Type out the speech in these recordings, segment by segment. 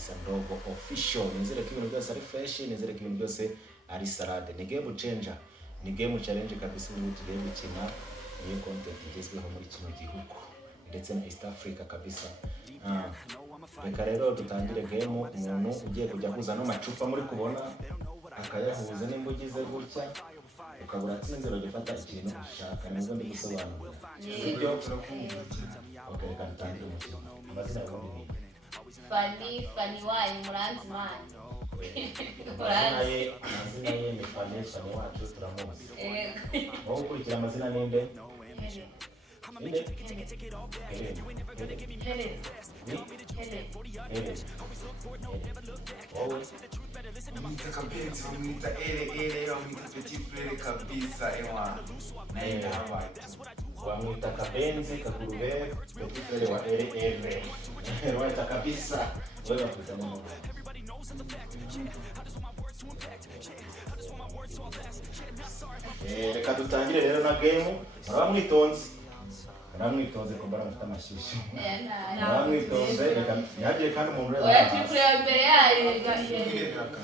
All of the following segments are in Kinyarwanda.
kabisa NDOGO official. Nizere ko ibintu byose ari fresh, nizere ko ibintu byose ari salade. Ni game changer, ni game challenge kabisa ubu tugiye gukina iyo content igezweho muri kino gihugu ndetse na East Africa kabisa. Reka rero dutangire game. Umuntu ugiye kujya kuza no macupa muri kubona akayahuza n'imbugize gutya ukabura tsinzero gifata ikintu ushaka nubwo ndi gusobanura ibyo okay, reka dutangire umukino. Amazina y'undi Fani wayi muranzi mani. Amazina ye ni Fani wacu turamuzi. Wowe ukurikira amazina ninde? Ninde? Wowe Mwita kapenzi, mwita ele, mwita petit frere kabisa ewa. Naenda hapa. wamwita kapenzi kagurube petit frere wa ele. Rweta kabisa. Wewe wakuita nini? Reka dutangire rero na game. Muramwitonze ko mbara mfite amashyushyu. Muramwitonze reka nyagiye kandi umuntu rero. Oya turi kureba imbere yayo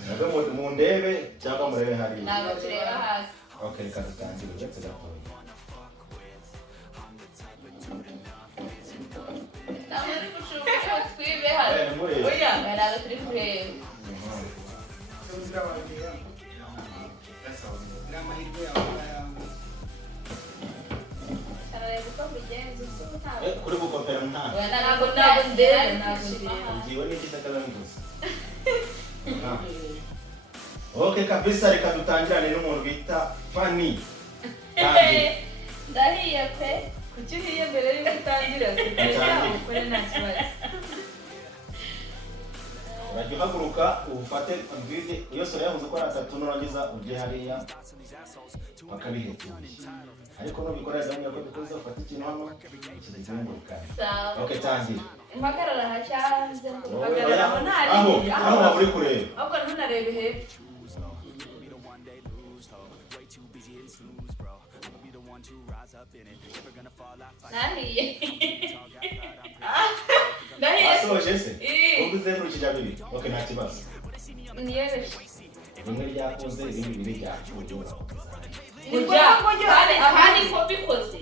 Nabwo mu ndebe cyangwa murebe hari. ntabwo tureba hasi. Okay, reka dutangire uretse gatoya. Ntabwo turi gushaka twibe hano. Oya ntabwo turi kureba. Kuri gukopera nta. Ntabwo ndeba. Ngiwe n'ikisakala ngusa. Okay kabisa, reka dutangirane n'umuntu bita Fani. Ndahiye pe. Kuki uhiye mbere y'uko utangira ukore nta kibazo. Urajya uhaguruka ufate amvide yose yavuze ko ari atatu nurangiza ujye hariya bakabihetuye. Ariko no bikora cyane ko bikoze ufate ikintu hano kizunguruka. Okay, tangira. Impagarara hacyanze. Impagarara aho ntari. Aho muri kureba. Ahubwo ntunarebe hepfo. Nahiye. Ndahiye. Asoje se? Uvuze muri kijabiri. Okay, nta kibazo. Niyereje. Rimwe ryakoze ibindi ryakuye. Kandi ko bikoze.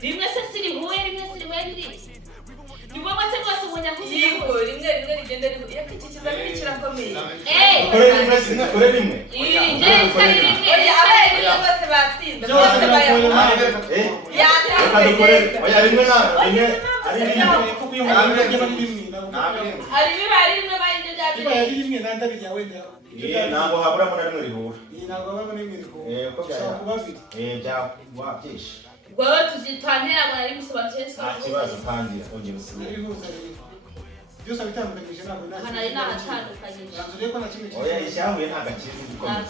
Rimwe se siri huye rimwe siri wendiri. Nibo bate bose munya Yego, rimwe rigenda yakikikiza n'ikirakomeye. Kore rimwe. Oya bose batsinda. Bose bayakora. Oya rimwe na rimwe ari rimwe. Ari rimwe bayinde byaje. Ari rimwe nanda bijyawe ndaho. Ntabwo habura muri rimwe rihura. Ntabwo baba rimwe rihura. Ko byari. Byabyish. Gwawe tuzitwanira muri musobanukire Nta kibazo kandi ongera usubire. Byose bitandukanyije ntabwo nta. hana ari n'ahatandukanyije. Yanzuye ko na kimwe. Oya ishahuye nta gakizi gikomeye.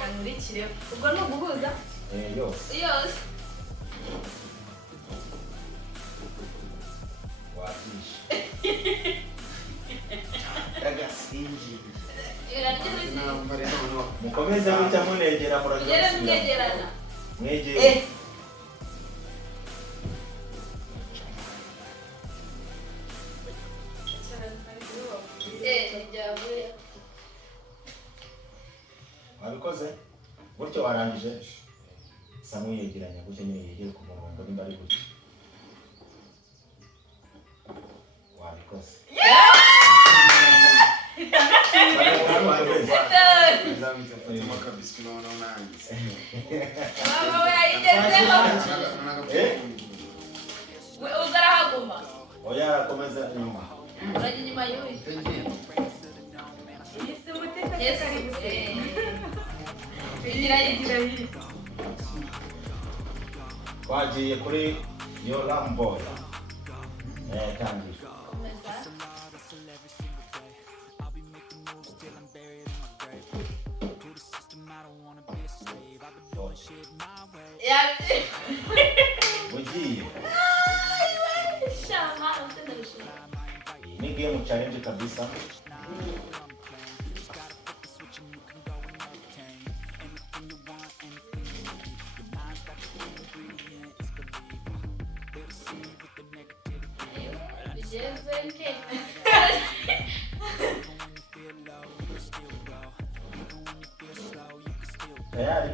Kanurikire. Ubwo no guhuza. Yose. Watisha. Agasinji. Mukomeze gutya munegera mwegerana. Mwegere. Wabikoze? Gutyo warangije? Samu yegeranya gutya nyine yegere ku murongo nimba ari gutya. Wabikoze. Uzarahaguma. Oya komeza nyuma. Urajya inyuma y'uyu. Isi muteka kari gusenga. Igira hiri. Twagiye kuri Yolambo. Tangira. Ugiye. Shama usendereshe. Ni game challenge kabisa. Jezeke. Tayari?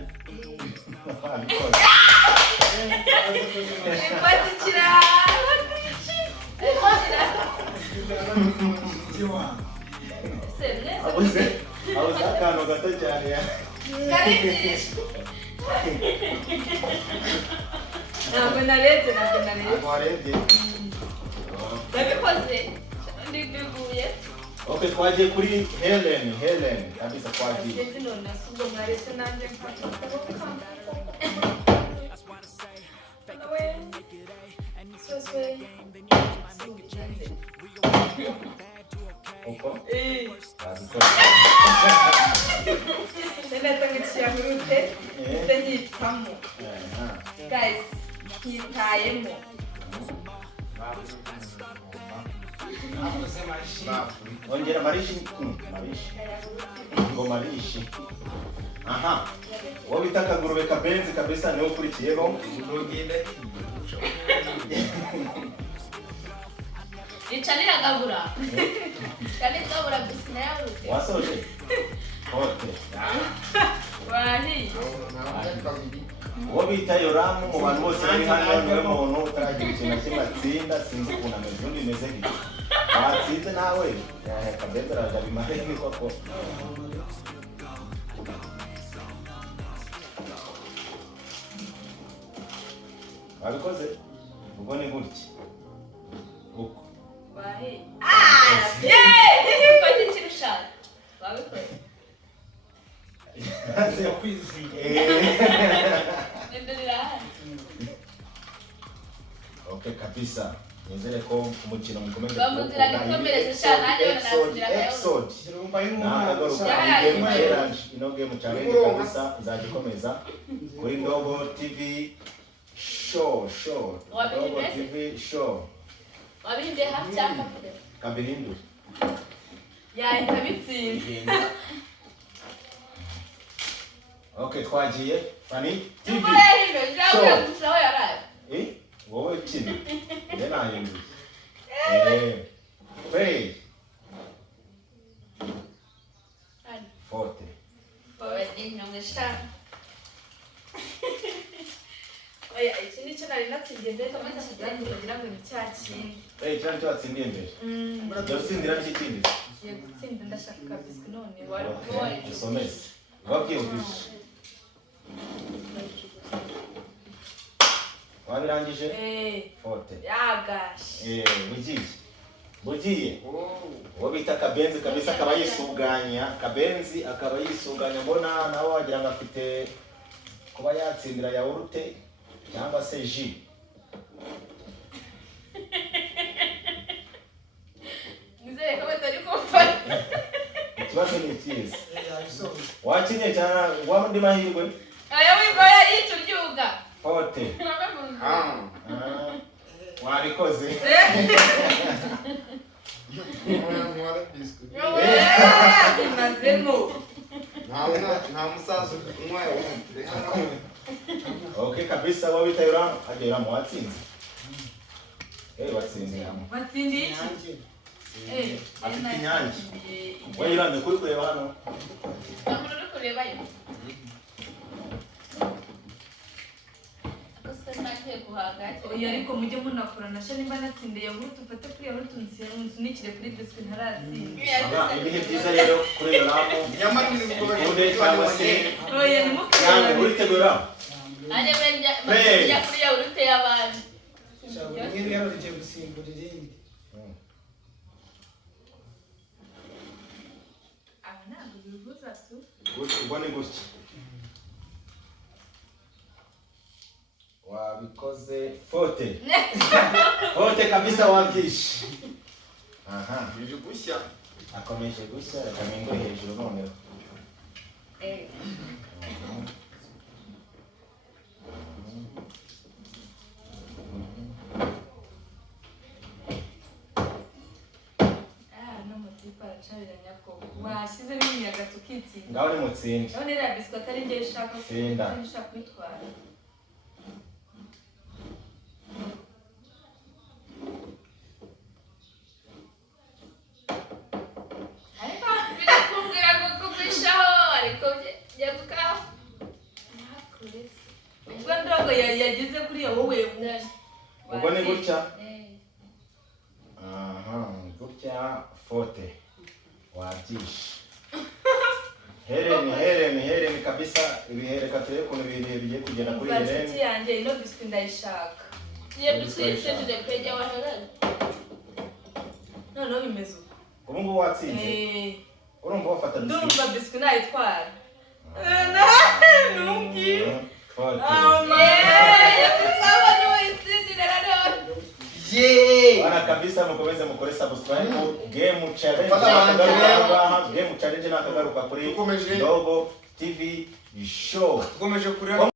Ipatikira. Abuze akantu gato cyane ya. ntabwo narebye Ntabwo warebye. Ndabikoze. Ndiguye. Okay, twagiye kuri Helen kabisa twagiye. sinzi none ubwo mwaretse nanjye mfata akaboko Uko? Babikoze. Nenda ngiciya kurute ndanyitamo guys yitayemo Ongera marishi. Ngo marishi. Aha. Wowe bita akagurube kabenzi kabisa niwe ukurikiyeho. Icanira gabura. Kandi gabura bisina yawe. Wasoje? Ote. wahi Uwo bita Yoramu mu bantu bose bari hano niwe muntu utaragira ikintu na kimwe atsinda sinzi ukuntu ameze ubundi bimeze gito. Watsinze nawe kabenzi araja bimare ni koko. Wabikoze? Ubwo ni gutya. Uko. wahi Ipatikira ushaka. Babikoze. Ndenderira. Okay kabisa. Nizere ko umukino mukomeze Bamuzira nikomereze cyane nanjye banasubira kayo. Episode. Ino game challenge kabisa izagikomeza kuri NDOGO TV show. NDOGO TV show. Wabinde hafi cyangwa kure. Kabirindu. yahita bitsinda Okay, twagiye. Fani TV. Umurehime njawe gusaho yaraye. Wowe kino. Njye nahindutse. Play. Forte. Bawe ni nyamwesha. oya iki nicyo nari natsindiye ndetse amaze kugira ngo ni cya kindi Cyane cyo watsindiye mbere. Yatsindira n'iki kindi? ngiye gutsinda ndashaka kabiswi none Wari Usomeze. Wabwiye ubishe. Wabirangije? Forte. yagashe Bugiye. Uwo bita kabenzi kabisa akaba yisuganya. Kabenzi akaba yisuganya mbona nawe wagira ngo afite kuba yatsindira yawurute cyangwa se ji. nizere ko batari kumfata. Ikibazo ni ikizi. Wakinye cyane wamundi mahirwe. Oya wigoya yicuryuga. Forte. Wabikoze. mazemo nta musaza umwaye Okay kabisa wowe bita Yoramu agera mu watsinze. Watsinze hamwe. watsindiye iki Afite inyange. Wowe Yoramu kuri kureba hano. Namuri uri kurebayo. Akose ntagiye guhaga. oya ariko mujye munakora nasho nimba natsindiye yahurute ufate kuri yahurute unsunikire kuri biswi ntaratsinda Ibihe byiza rero kuri Yoramu. nyamara ibikorwa Ukunde cyangwa se oya yange nimukirane uritegura. Ane benja kuri ya urute y'abandi. Ngiri yaro rigiye gusimbura irindi. aba ntabwo bivuza tu Ubwo ni gutya. Wabikoze forte. Forte kabisa wabyishe. Aha. bije gushya Akomeje gushya akamingo hejuru noneho. no mutipa aracarira ko washyizemo imiyaga tukitsinda Ngaho ni mutsinde. none iriya biswi atari njye ishaka Tsinda. ushaka kuyitwara ndogo yagize kuri yo wowe ubwo ni gutya gutya fote wabyishe Hereni kabisa ibihereka turebe ukuntu ibihe bigiye kugenda kuri Hereni. Inshuti yanjye ino biswi ndayishaka. Iyo biswi yishejeje peja wahagaze. Noneho bimeze uko. Ubu ngubu watsinze. Urumva wafata biswi. Ndumva biswi nayitwara. Nungi. Fote. Yakusaba ni witsinda rero. Bana kabisa mukomeze mukore subscribe game challenge. Game challenge nakagaruka kuri NDOGO TV show. Tukomeje kureba